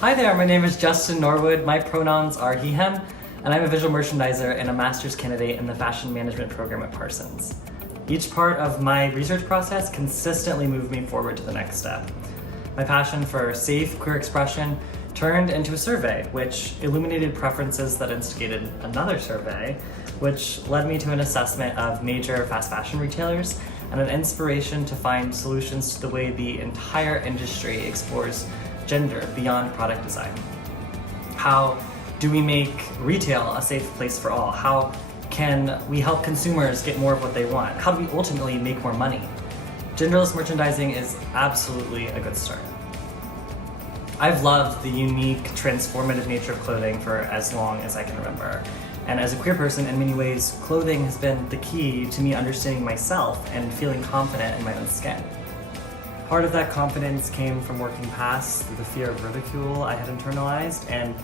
Hi there, my name is Justin Norwood. My pronouns are he, him, and I'm a visual merchandiser and a master's candidate in the fashion management program at Parsons. Each part of my research process consistently moved me forward to the next step. My passion for safe, queer expression turned into a survey, which illuminated preferences that instigated another survey, which led me to an assessment of major fast fashion retailers and an inspiration to find solutions to the way the entire industry explores gender beyond product design. How do we make retail a safe place for all? How can we help consumers get more of what they want? How do we ultimately make more money? Genderless merchandising is absolutely a good start. I've loved the unique, transformative nature of clothing for as long as I can remember. And as a queer person, in many ways, clothing has been the key to me understanding myself and feeling confident in my own skin. Part of that confidence came from working past the fear of ridicule I had internalized and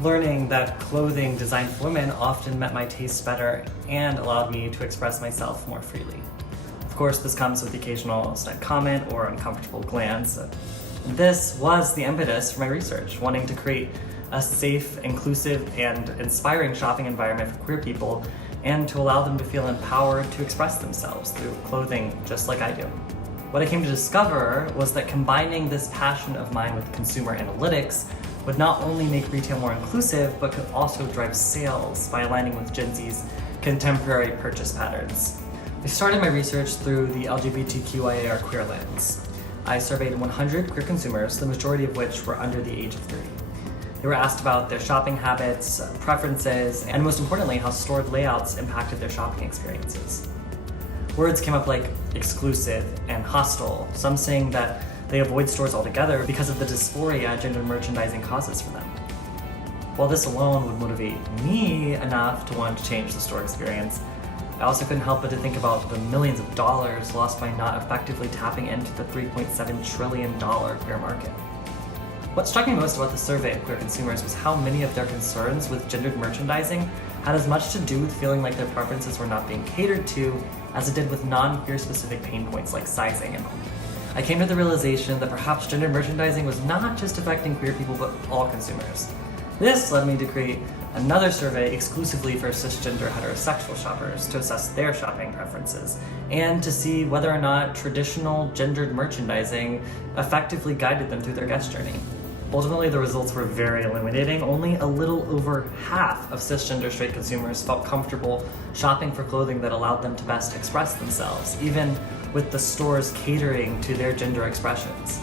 learning that clothing designed for women often met my tastes better and allowed me to express myself more freely. Of course, this comes with the occasional snide comment or uncomfortable glance. This was the impetus for my research, wanting to create a safe, inclusive, and inspiring shopping environment for queer people and to allow them to feel empowered to express themselves through clothing just like I do. What I came to discover was that combining this passion of mine with consumer analytics would not only make retail more inclusive, but could also drive sales by aligning with Gen Z's contemporary purchase patterns. I started my research through the LGBTQIA queer lens. I surveyed 100 queer consumers, the majority of which were under the age of 30. They were asked about their shopping habits, preferences, and most importantly, how store layouts impacted their shopping experiences. Words came up like exclusive and hostile, some saying that they avoid stores altogether because of the dysphoria gender merchandising causes for them. While this alone would motivate me enough to want to change the store experience, I also couldn't help but to think about the millions of dollars lost by not effectively tapping into the $3.7 trillion queer market. What struck me most about the survey of queer consumers was how many of their concerns with gendered merchandising had as much to do with feeling like their preferences were not being catered to as it did with non-queer specific pain points like sizing and all. I came to the realization that perhaps gendered merchandising was not just affecting queer people but all consumers. This led me to create another survey exclusively for cisgender heterosexual shoppers to assess their shopping preferences and to see whether or not traditional gendered merchandising effectively guided them through their guest journey. Ultimately, the results were very illuminating. Only a little over half of cisgender straight consumers felt comfortable shopping for clothing that allowed them to best express themselves, even with the stores catering to their gender expressions.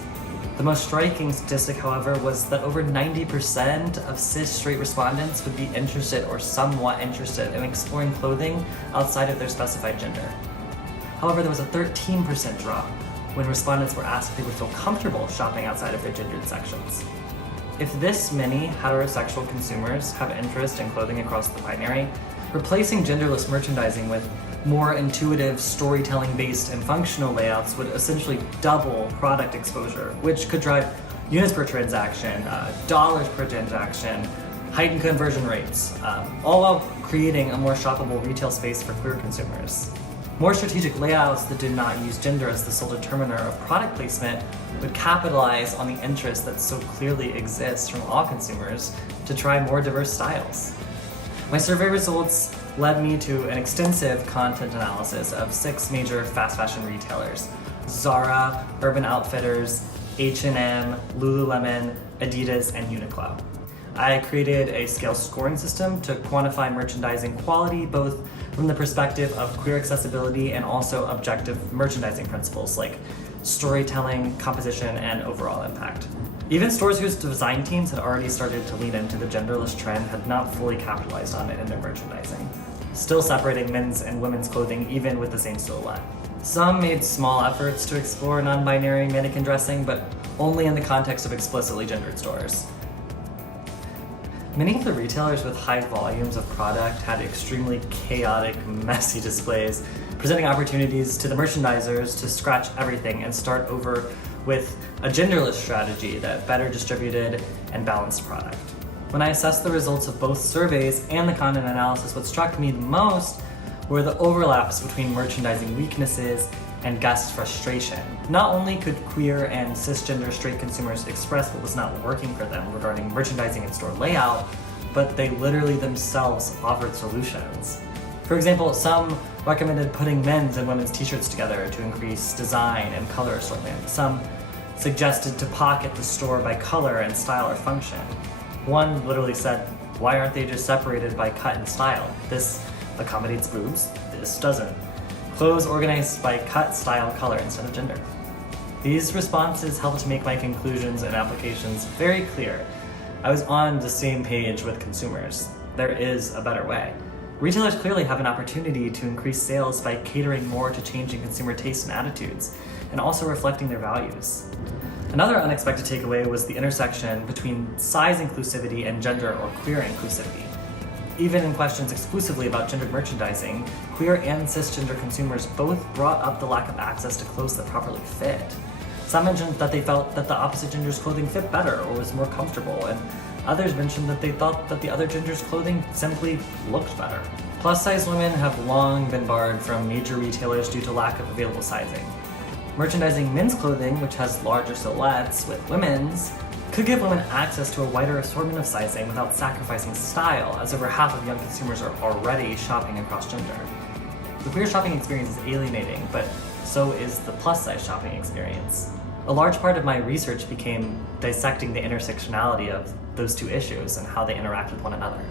The most striking statistic, however, was that over 90% of cis straight respondents would be interested or somewhat interested in exploring clothing outside of their specified gender. However, there was a 13% drop when respondents were asked if they would feel comfortable shopping outside of their gendered sections. If this many heterosexual consumers have interest in clothing across the binary, replacing genderless merchandising with more intuitive, storytelling-based and functional layouts would essentially double product exposure, which could drive units per transaction, dollars per transaction, heightened conversion rates, all while creating a more shoppable retail space for queer consumers. More strategic layouts that did not use gender as the sole determiner of product placement would capitalize on the interest that so clearly exists from all consumers to try more diverse styles. My survey results led me to an extensive content analysis of 6 major fast fashion retailers: Zara, Urban Outfitters, H&M, Lululemon, Adidas, and Uniqlo. I created a scale scoring system to quantify merchandising quality both from the perspective of queer accessibility and also objective merchandising principles like storytelling, composition, and overall impact. Even stores whose design teams had already started to lean into the genderless trend had not fully capitalized on it in their merchandising, still separating men's and women's clothing even with the same silhouette. Some made small efforts to explore non-binary mannequin dressing, but only in the context of explicitly gendered stores. Many of the retailers with high volumes of product had extremely chaotic, messy displays, presenting opportunities to the merchandisers to scratch everything and start over with a genderless strategy that better distributed and balanced product. When I assessed the results of both surveys and the content analysis, what struck me the most were the overlaps between merchandising weaknesses and guest frustration. Not only could queer and cisgender straight consumers express what was not working for them regarding merchandising and store layout, but they literally themselves offered solutions. For example, some recommended putting men's and women's t-shirts together to increase design and color assortment. Some suggested to pocket the store by color and style or function. One literally said, "Why aren't they just separated by cut and style? This accommodates boobs, this doesn't. Clothes organized by cut, style, color instead of gender." These responses helped to make my conclusions and applications very clear. I was on the same page with consumers. There is a better way. Retailers clearly have an opportunity to increase sales by catering more to changing consumer tastes and attitudes, and also reflecting their values. Another unexpected takeaway was the intersection between size inclusivity and gender or queer inclusivity. Even in questions exclusively about gendered merchandising, queer and cisgender consumers both brought up the lack of access to clothes that properly fit. Some mentioned that they felt that the opposite gender's clothing fit better or was more comfortable, and others mentioned that they thought that the other gender's clothing simply looked better. Plus-size women have long been barred from major retailers due to lack of available sizing. Merchandising men's clothing, which has larger silhouettes, with women's, could give women access to a wider assortment of sizing without sacrificing style, as over half of young consumers are already shopping across gender. The queer shopping experience is alienating, but so is the plus-size shopping experience. A large part of my research became dissecting the intersectionality of those two issues and how they interact with one another.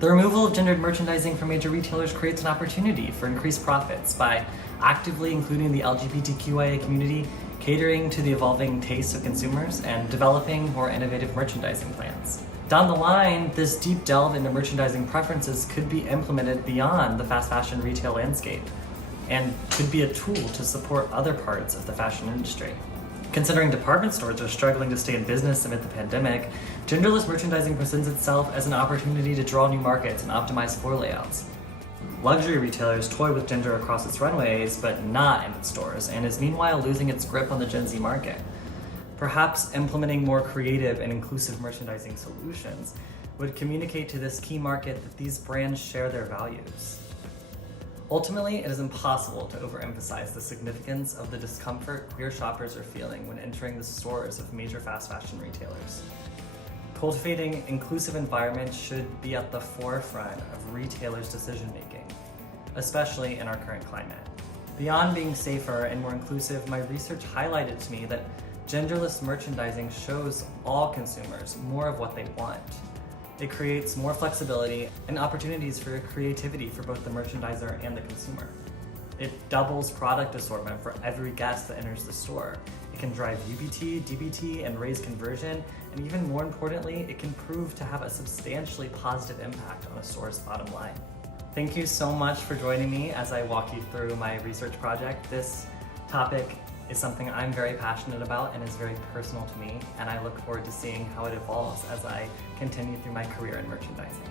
The removal of gendered merchandising from major retailers creates an opportunity for increased profits by actively including the LGBTQIA community, catering to the evolving tastes of consumers, and developing more innovative merchandising plans. Down the line, this deep delve into merchandising preferences could be implemented beyond the fast fashion retail landscape and could be a tool to support other parts of the fashion industry. Considering department stores are struggling to stay in business amid the pandemic, genderless merchandising presents itself as an opportunity to draw new markets and optimize floor layouts. Luxury retailers toy with gender across its runways, but not in its stores, and is meanwhile losing its grip on the Gen Z market. Perhaps implementing more creative and inclusive merchandising solutions would communicate to this key market that these brands share their values. Ultimately, it is impossible to overemphasize the significance of the discomfort queer shoppers are feeling when entering the stores of major fast fashion retailers. Cultivating inclusive environments should be at the forefront of retailers' decision-making, especially in our current climate. Beyond being safer and more inclusive, my research highlighted to me that genderless merchandising shows all consumers more of what they want. It creates more flexibility and opportunities for creativity for both the merchandiser and the consumer. It doubles product assortment for every guest that enters the store. It can drive UPT, DPT, and raise conversion, and even more importantly, it can prove to have a substantially positive impact on a store's bottom line. Thank you so much for joining me as I walk you through my research project. This topic is something I'm very passionate about and is very personal to me, and I look forward to seeing how it evolves as I continue through my career in merchandising.